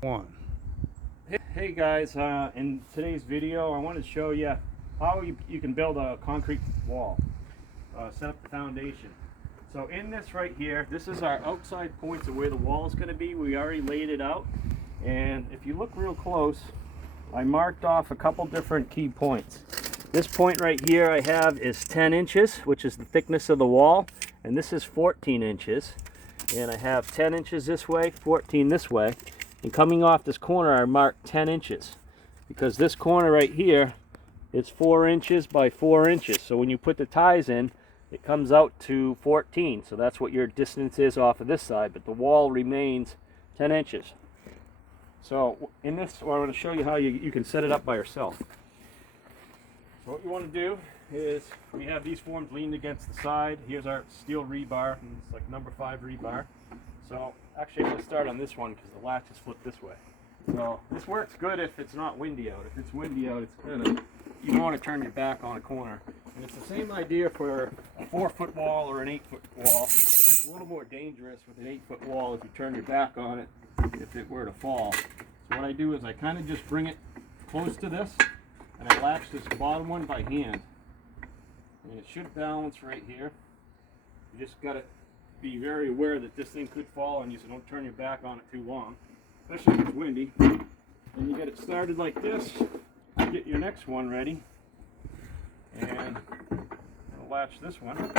One. Hey guys, in today's video I want to show you how you can build a concrete wall, set up the foundation. So in this right here, this is our outside points of where the wall is going to be. We already laid it out, and if you look real close, I marked off a couple different key points. This point right here I have is 10 inches, which is the thickness of the wall, and this is 14 inches. And I have 10 inches this way, 14 this way. And coming off this corner, I marked 10 inches because this corner right here, it's 4 inches by 4 inches. So when you put the ties in, it comes out to 14. So that's what your distance is off of this side, but the wall remains 10 inches. So in this, I want to show you how you can set it up by yourself. So what you want to do is, we have these forms leaned against the side. Here's our steel rebar, and it's like number 5 rebar. So actually I'm going to start on this one because the latch is flipped this way. So this works good if it's not windy out. If it's windy out, it's kind of, you don't want to turn your back on a corner. And it's the same idea for a 4-foot wall or an 8-foot wall. It's just a little more dangerous with an 8-foot wall if you turn your back on it, if it were to fall. So what I do is I kind of just bring it close to this, and I latch this bottom one by hand. And it should balance right here. You just got to be very aware that this thing could fall on you, so don't turn your back on it too long, especially if it's windy. And you get it started like this, get your next one ready, and I'll latch this one.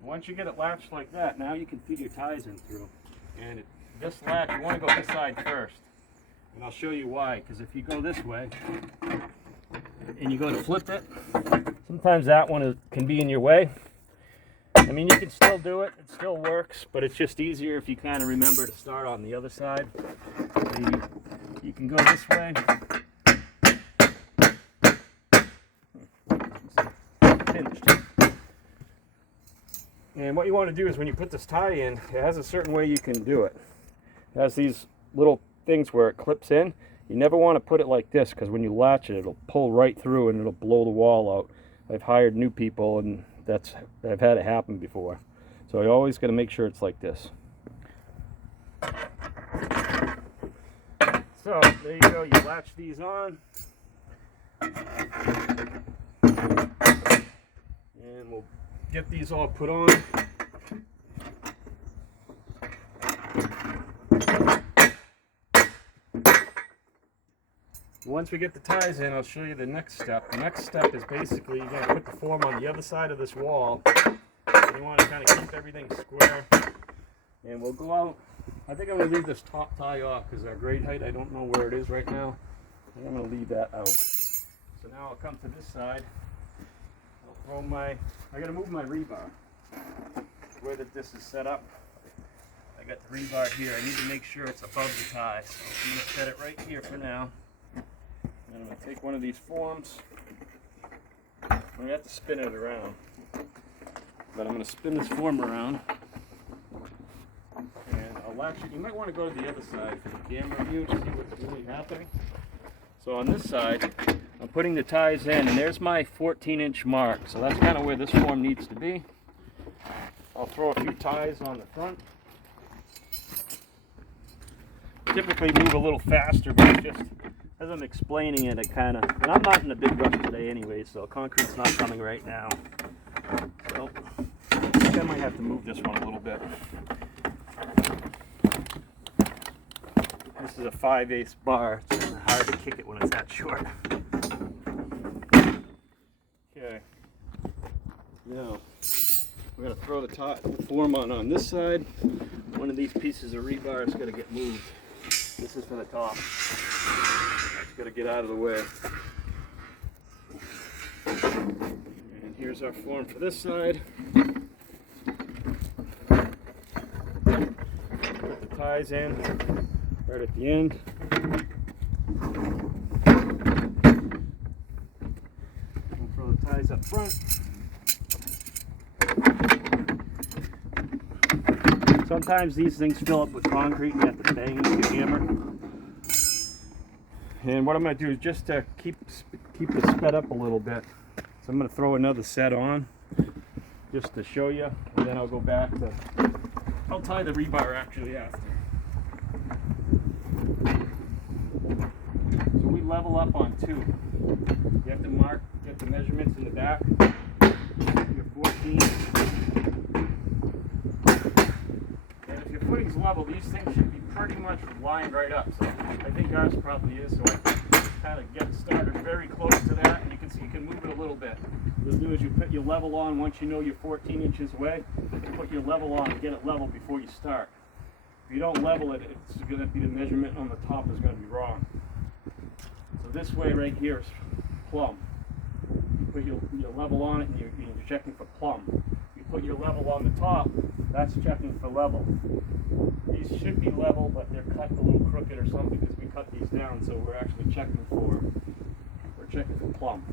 Once you get it latched like that, now you can feed your ties in through. And this latch, you want to go this side first. And I'll show you why, because if you go this way, and you go to flip it, sometimes that one can be in your way. I mean, you can still do it, it still works, but it's just easier if you kind of remember to start on the other side. So you can go this way. And what you want to do is when you put this tie in, it has a certain way you can do it. It has these little things where it clips in. You never want to put it like this, because when you latch it, it'll pull right through and it'll blow the wall out. I've hired new people, and I've had it happen before. So you always got to make sure it's like this. So there you go, you latch these on. And we'll get these all put on. Once we get the ties in, I'll show you the next step. The next step is basically you're going to put the form on the other side of this wall. You want to kind of keep everything square. And we'll go out. I think I'm going to leave this top tie off because our grade height, I don't know where it is right now. I think I'm going to leave that out. So now I'll come to this side. I'll throw I got to move my rebar. The way that this is set up, I got the rebar here. I need to make sure it's above the tie. So I'm going to set it right here for now. And I'm going to take one of these forms. I'm going to have to spin it around. But I'm going to spin this form around. And I'll latch it. You might want to go to the other side for the camera view to see what's really happening. So on this side, I'm putting the ties in, and there's my 14-inch mark. So that's kind of where this form needs to be. I'll throw a few ties on the front. Typically move a little faster, but it's just as I'm explaining it, and I'm not in a big rush today anyway, so concrete's not coming right now. So I think I might have to move this one a little bit. This is a 5/8 bar. It's kind of hard to kick it when it's that short. Okay. Now we're going to throw the form on this side. One of these pieces of rebar is going to get moved. This is for the top. It's got to get out of the way. And here's our form for this side. Put the ties in right at the end. We'll throw the ties up front. Sometimes these things fill up with concrete and you have to bang with your hammer. And what I'm going to do is just to keep this sped up a little bit. So I'm going to throw another set on just to show you, and then I'll go back to, I'll tie the rebar actually after. level up on 2. You have to get the measurements in the back. Your 14. And if your footing's level, these things should be pretty much lined right up. So I think ours probably is. So I kind of get started very close to that, and you can see you can move it a little bit. What you'll do is you put your level on once you know you're 14 inches away. You put your level on and get it level before you start. If you don't level it, it's going to be the measurement on the top is going to be wrong. So this way right here is plum. You put your level on it and you're checking for plum. You put your level on the top, that's checking for level. These should be level, but they're cut a little crooked or something because we cut these down, so we're actually checking for plum.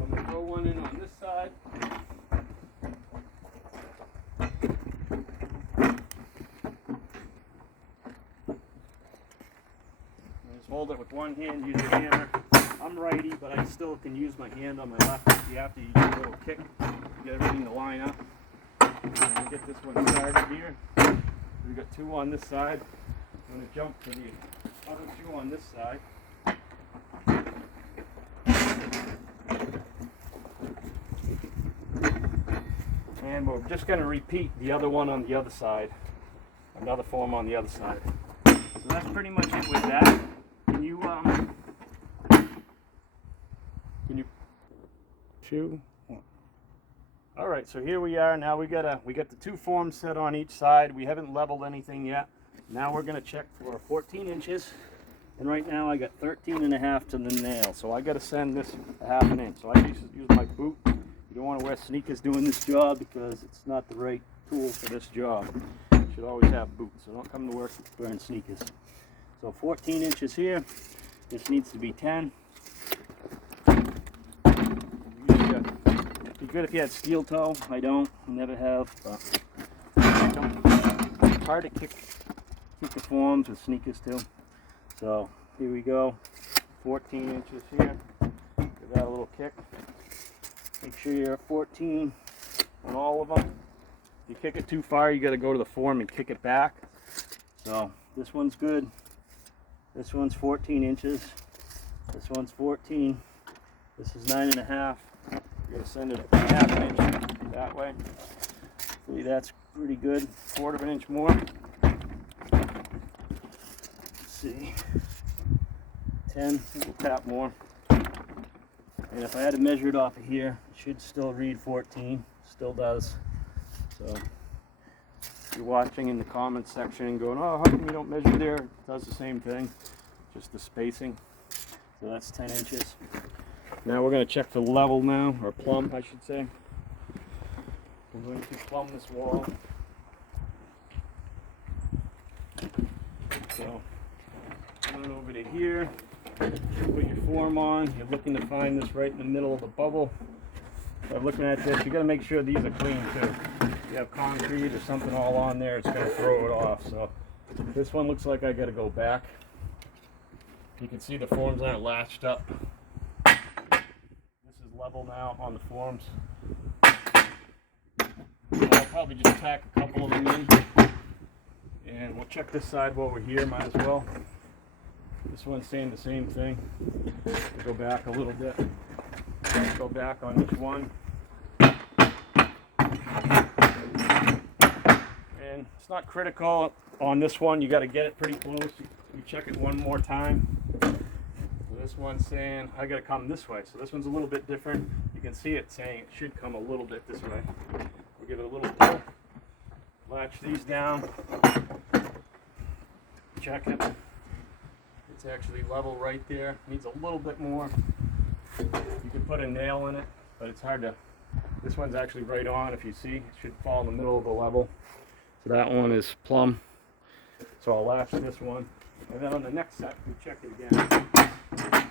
I'm going to throw one in on this side. Just hold it with one hand, use your hammer. I'm righty, but I still can use my hand on my left. If you have to, you do a little kick to get everything to line up. And get this one started here. We've got 2 on this side. I'm going to jump to the other 2 on this side. And we're just going to repeat the other one on the other side. Another form on the other side. So that's pretty much it with that. Can you 2, 1. All right, so here we are. Now we got the 2 forms set on each side. We haven't leveled anything yet. Now we're going to check for 14 inches. And right now I got 13.5 to the nail. So I got to send this a 1/2 inch. So I use my boot. You don't want to wear sneakers doing this job because it's not the right tool for this job. You should always have boots. So don't come to work wearing sneakers. So 14 inches here. This needs to be 10. It'd be good if you had steel toe. I don't. I never have. But it's hard to kick the forms with sneakers too. So here we go. 14 inches here. Give that a little kick. Make sure you're at 14 on all of them. If you kick it too far, you got to go to the form and kick it back. So this one's good. This one's 14 inches. This one's 14. This is 9.5. You're going to send it a 1/2 inch that way. Hopefully that's pretty good. 1/4 inch more. Let's see. 10. We'll tap more. And if I had to measure it off of here, it should still read 14. Still does. So if you're watching in the comments section and going, oh, how come you don't measure there? It does the same thing. Just the spacing. So that's 10 inches. Now we're going to check for level now, or plumb, I should say. We're going to plumb this wall. So going over to here. Put your form on. You're looking to find this right in the middle of the bubble. So looking at this, you got to make sure these are clean too. If you have concrete or something all on there, it's going to throw it off. So this one looks like I got to go back. You can see the forms aren't latched up. This is level now on the forms. I'll probably just tack a couple of them in. And we'll check this side while we're here, might as well. This one's saying the same thing. We'll go back a little bit. Go back on each one. And it's not critical on this one. You got to get it pretty close. You check it one more time. So this one's saying I got to come this way. So this one's a little bit different. You can see it saying it should come a little bit this way. We'll give it a little pull. Latch these down. Check it. It's actually level right there. Needs a little bit more. You can put a nail in it, but it's hard to. This one's actually right on. If you see, it should fall in the middle of the level. So that one is plumb. So I'll latch this one, and then on the next set we check it again.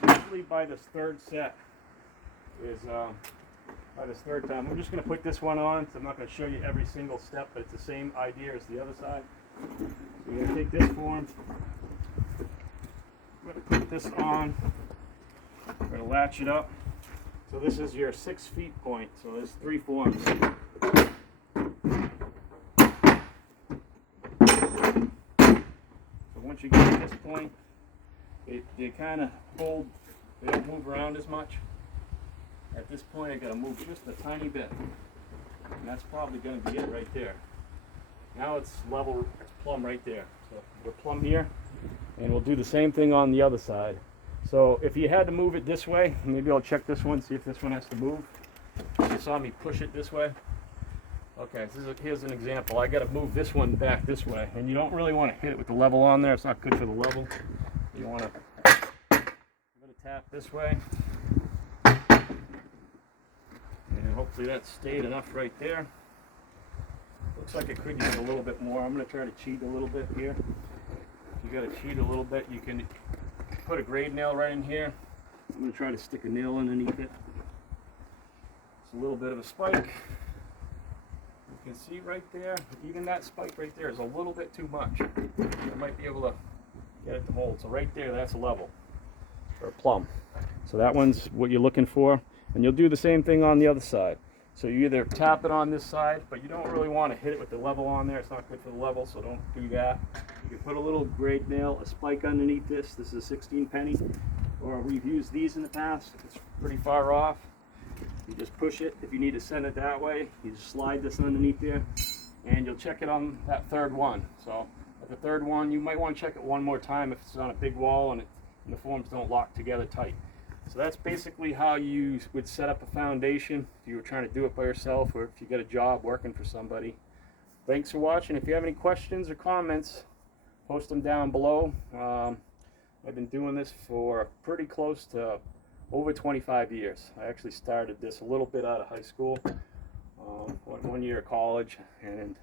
Usually by this third set is by this third time. We're just going to put this one on. So I'm not going to show you every single step, but it's the same idea as the other side. So you're going to take this form. We're going to put this on. We're going to latch it up. So this is your 6 feet point. So there's 3 forms. once you get to this point, they kind of hold, they don't move around as much. At this point, I got to move just a tiny bit, and that's probably going to be it right there. Now it's level, it's plumb right there. So we're plumb here, and we'll do the same thing on the other side. So if you had to move it this way, maybe I'll check this one, see if this one has to move. You saw me push it this way. Okay, here's an example. I got to move this one back this way, and you don't really want to hit it with the level on there. It's not good for the level. You want to give it a tap this way, and hopefully that stayed enough right there. Looks like it could use a little bit more. I'm going to try to cheat a little bit here. If you got to cheat a little bit, you can put a grade nail right in here. I'm going to try to stick a nail underneath it. It's a little bit of a spike. You can see right there, even that spike right there is a little bit too much. I might be able to get it to hold. So right there, that's a level for a plumb. So that one's what you're looking for. And you'll do the same thing on the other side. So you either tap it on this side, but you don't really want to hit it with the level on there. It's not good for the level, so don't do that. You can put a little grade nail, a spike underneath this. This is a 16 penny, or we've used these in the past. If it's pretty far off, you just push it. If you need to send it that way, you just slide this underneath there, and you'll check it on that third one. So at the third one, you might want to check it one more time if it's on a big wall and the forms don't lock together tight. So that's basically how you would set up a foundation if you were trying to do it by yourself, or if you get a job working for somebody. Thanks for watching. If you have any questions or comments, post them down below. I've been doing this for pretty close to over 25 years. I actually started this a little bit out of high school, one year of college, and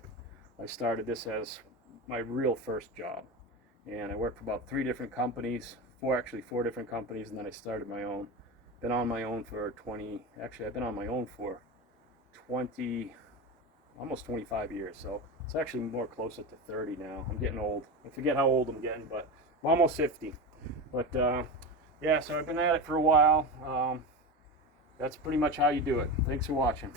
I started this as my real first job. And I worked for about 3 different companies, four different companies, and then I started my own. Been on my own for I've been on my own for almost 25 years. So it's actually more closer to 30 now. I'm getting old. I forget how old I'm getting, but I'm almost 50. But yeah, so I've been at it for a while. That's pretty much how you do it. Thanks for watching.